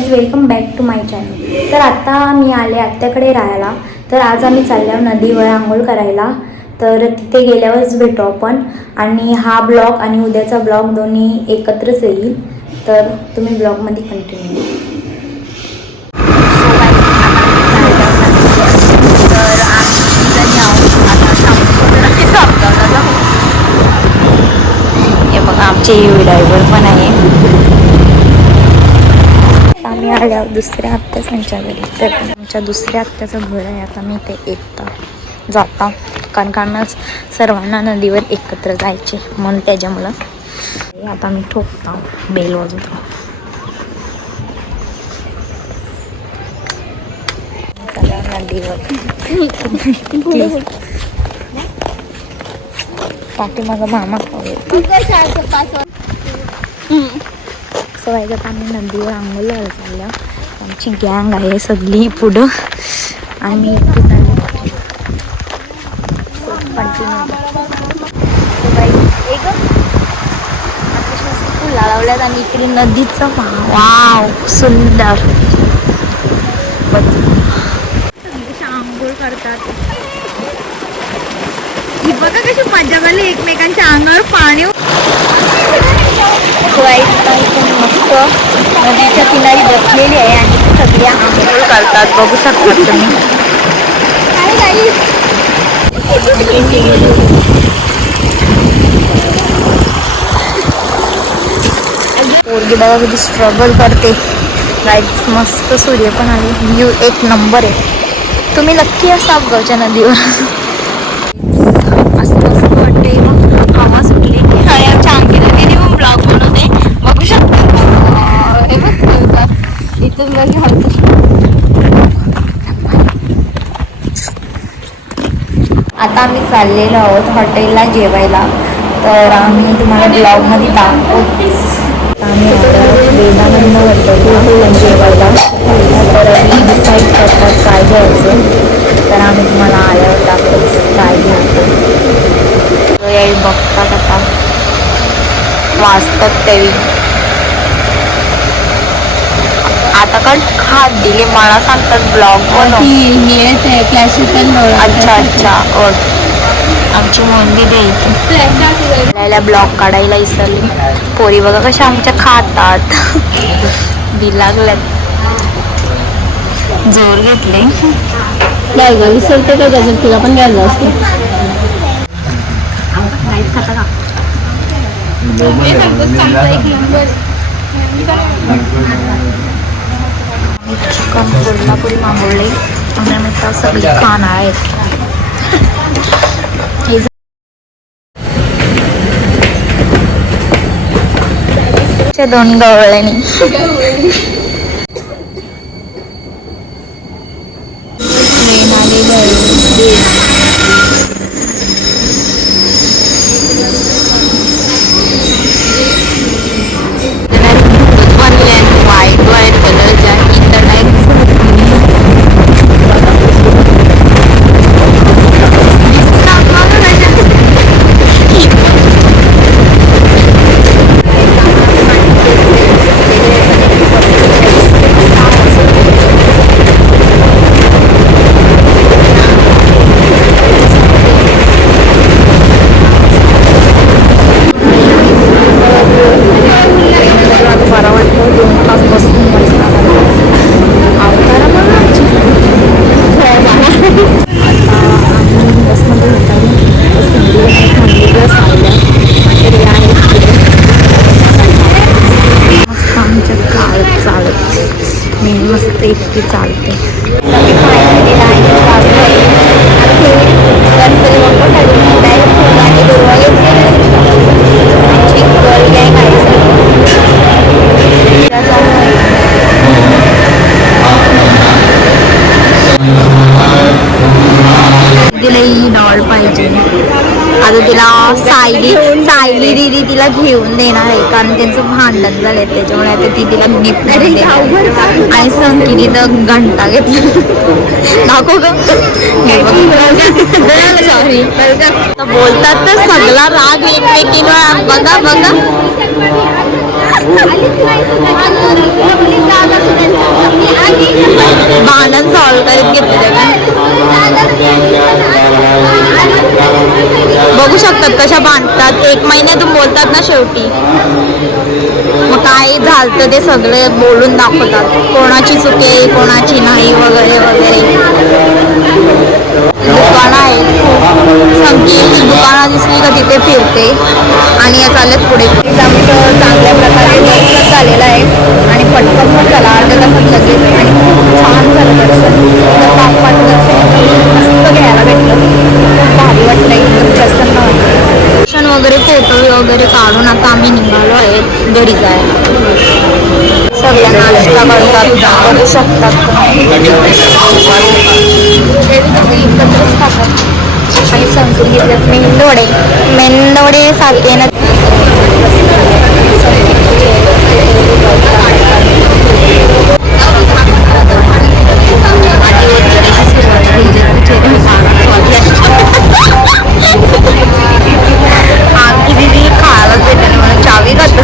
Welcome back to my channel. तर आता मी आले आत्याकडे राहायला। तर आज आम्ही चाललो नदीवर आंघोळ करायला। तर तिथे गेल्यावरच भेटू आपण आणि हा ब्लॉग आणि उद्याचा ब्लॉग दोन्ही एकत्रच येईल। तर तुम्ही ब्लॉगमध्ये कंटिन्यू। हे बघा आमचे ड्रायव्हर पण आहे। आम्ही आल्यावर दुसऱ्या आत्याच्या घरी, तर आमच्या दुसऱ्या आत्याचं घर आहे। आता मी ते एकटा जाता कारण सर्वांना नदीवर एकत्र जायचे म्हणून त्याच्यामुळं आता मी ठोकता बेल वाजवतो। नदीवर पाठी माझा मामा सवायच्यात आम्ही नदीवर आंघोळ चालल्या। आमची गँग आहे सगळी पुढं आणि मी इथे चालले फुला लावल्यात आणि इकडे नदीचं वाव सुंदर आंघोळ करतात। ही बघा कशी मजा झाली, एकमेकांच्या अंगावर पाणी मस्त नदीच्या किनारी बसलेली आहे आणि सगळ्या आंघोळ करतात। बघू शकता तुम्ही। पोरगी बघा किती स्ट्रगल करते। गाईड्स मस्त सूर्य पण आले, व्ह्यू एक नंबर आहे। तुम्ही नक्की असा गावच्या नदीवर असं मस्त वाटते। मग हवा सुटली आणि आमच्या अंकित दिदी मग ब्लॉग बनवते बघू शकता। इथून आता आम्ही चाललेलो आहोत हॉटेलला जेवायला। तर आम्ही तुम्हाला ब्लॉगमध्ये दाखवतोच। आम्ही आता वेदामधनं हॉटेलला जेवायला, तर मी डिसाईड करतात काय घ्यायचं। तर आम्ही तुम्हाला आल्यावर दाखवच काय घ्यायचं। यावेळी बघतात आता वाजतात त्यावेळी आता पण खात दिले मला सांगतात ब्लॉग क्लासिकल। अच्छा अच्छा आमची मुलगी द्यायची ब्लॉग काढायला विसरली। पोरी बघा कशा आमच्या खातात बी लागल्यात, जोर घेतले विसरते का त्याच्यात तिला पण घ्यायला असते। खाता का चिकन कोल्हापुरी मागवले आमच्या मित्र सगळी खाणार आहेत। दोन गवळ्यानी इतकी चालते। तिला ही डॉल पाहिजे। आता तिला सायली दीदी तिला घेऊन देणार आहे कारण त्यांचं भांडण झालंय त्याच्यामुळे आता ती तिला गिफ्ट देणार। आणि संकीने तर घंटा घेतला दाखव ग सॉरी बोलतात तर सगळा राग एकमेकींवर बघा बघा भांडण सॉल्व करत घेतले बघू शकतात कशा बांधतात. 1 महिन्यातून बोलतात ना शेवटी. मग काय झालं ते सगळे बोलून दाखवतात, कोणाची चुकी आहे कोणाची नाही वगैरे वगैरे. दुकानं आहेत संख्येची, दुकानं दिसली का तिथे फिरते आणि या चालत पुढे. आमचं चांगल्या प्रकारे दर्शन झालेलं आहे आणि पटकन पण झाला अर्ध्या तासात लगेच आणि खूप छान झालं दर्शन. बाप्पाचं दर्शन मस्त घ्यायला भेटलं, खूप भारी वाटलं, एकदम प्रसन्न वाटलं. दर्शन वगैरे फोटो वगैरे काढून आता आम्ही निघालो आहे घरी जायला. सगळ्या नाश्ता करतात करू शकतात एकत्रच खातात. आणि समजून घेतलं मेंदोडे सारखे ना. आमची दिदी खायलाच भेटेल म्हणून चावी खातो.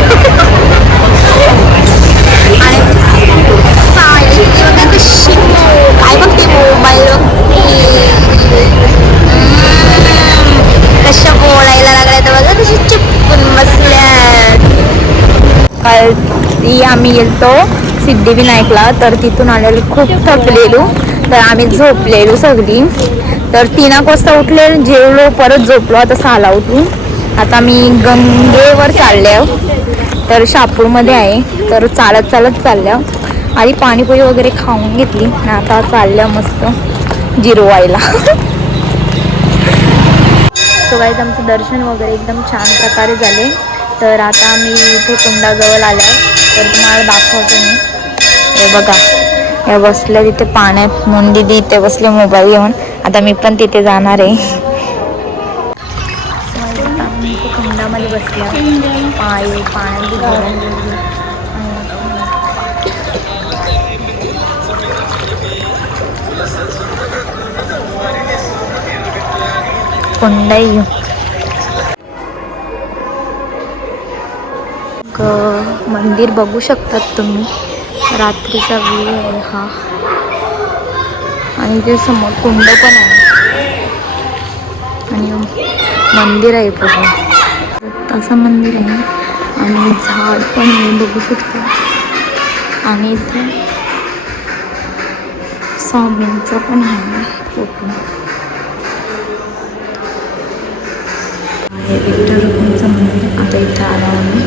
आणि कशी काय बघते मोबाईल कशा बोलायला लागल्या तर बघा कशी चिपकून बसल्या. काल आम्ही गेलतो सिद्धिविनायकला, तर तिथून आलेलो खूप थकलेलो, तर आम्ही झोपलेलो सगळी. तर 3 वाजता उठले, जेवलो, परत झोपलो. आता 6ला उठून आता मी गंगेवर चालले आहो, तर शहापूरमध्ये आहे. तर चालत चालल्या. आधी पाणीपुरी वगैरे खाऊन घेतली आणि आता चालल्या मस्त जिरवायला. सो गाईज आमचं दर्शन वगैरे एकदम छान प्रकारे झाले. तर आता आम्ही इथे कुंडाजवळ आलो तर तुम्हाला दाखवतो मी. हे बघा, हे बसल्या तिथे पाण्यात, म्हणून दिदी इथे बसले मोबाईल घेऊन. आता मी पण तिथे जाणार आहे. आम्ही इथे कुंडामध्ये बसल्या, पाण्यात कुंडाई मंदिर बघू शकतात तुम्ही. रात्रीचा व्ह्यू आहे हा. आणि ते समोर कुंड पण आहे आणि मंदिर आहे पूर्ण असं मंदिर आहे. आणि झाड पण आहे बघू शकता. आणि इथे स्वामींचं पण आहे पूर्ण. विठ्ठल रुक्मिणीचं मंदिर. आता इथं आलो आम्ही.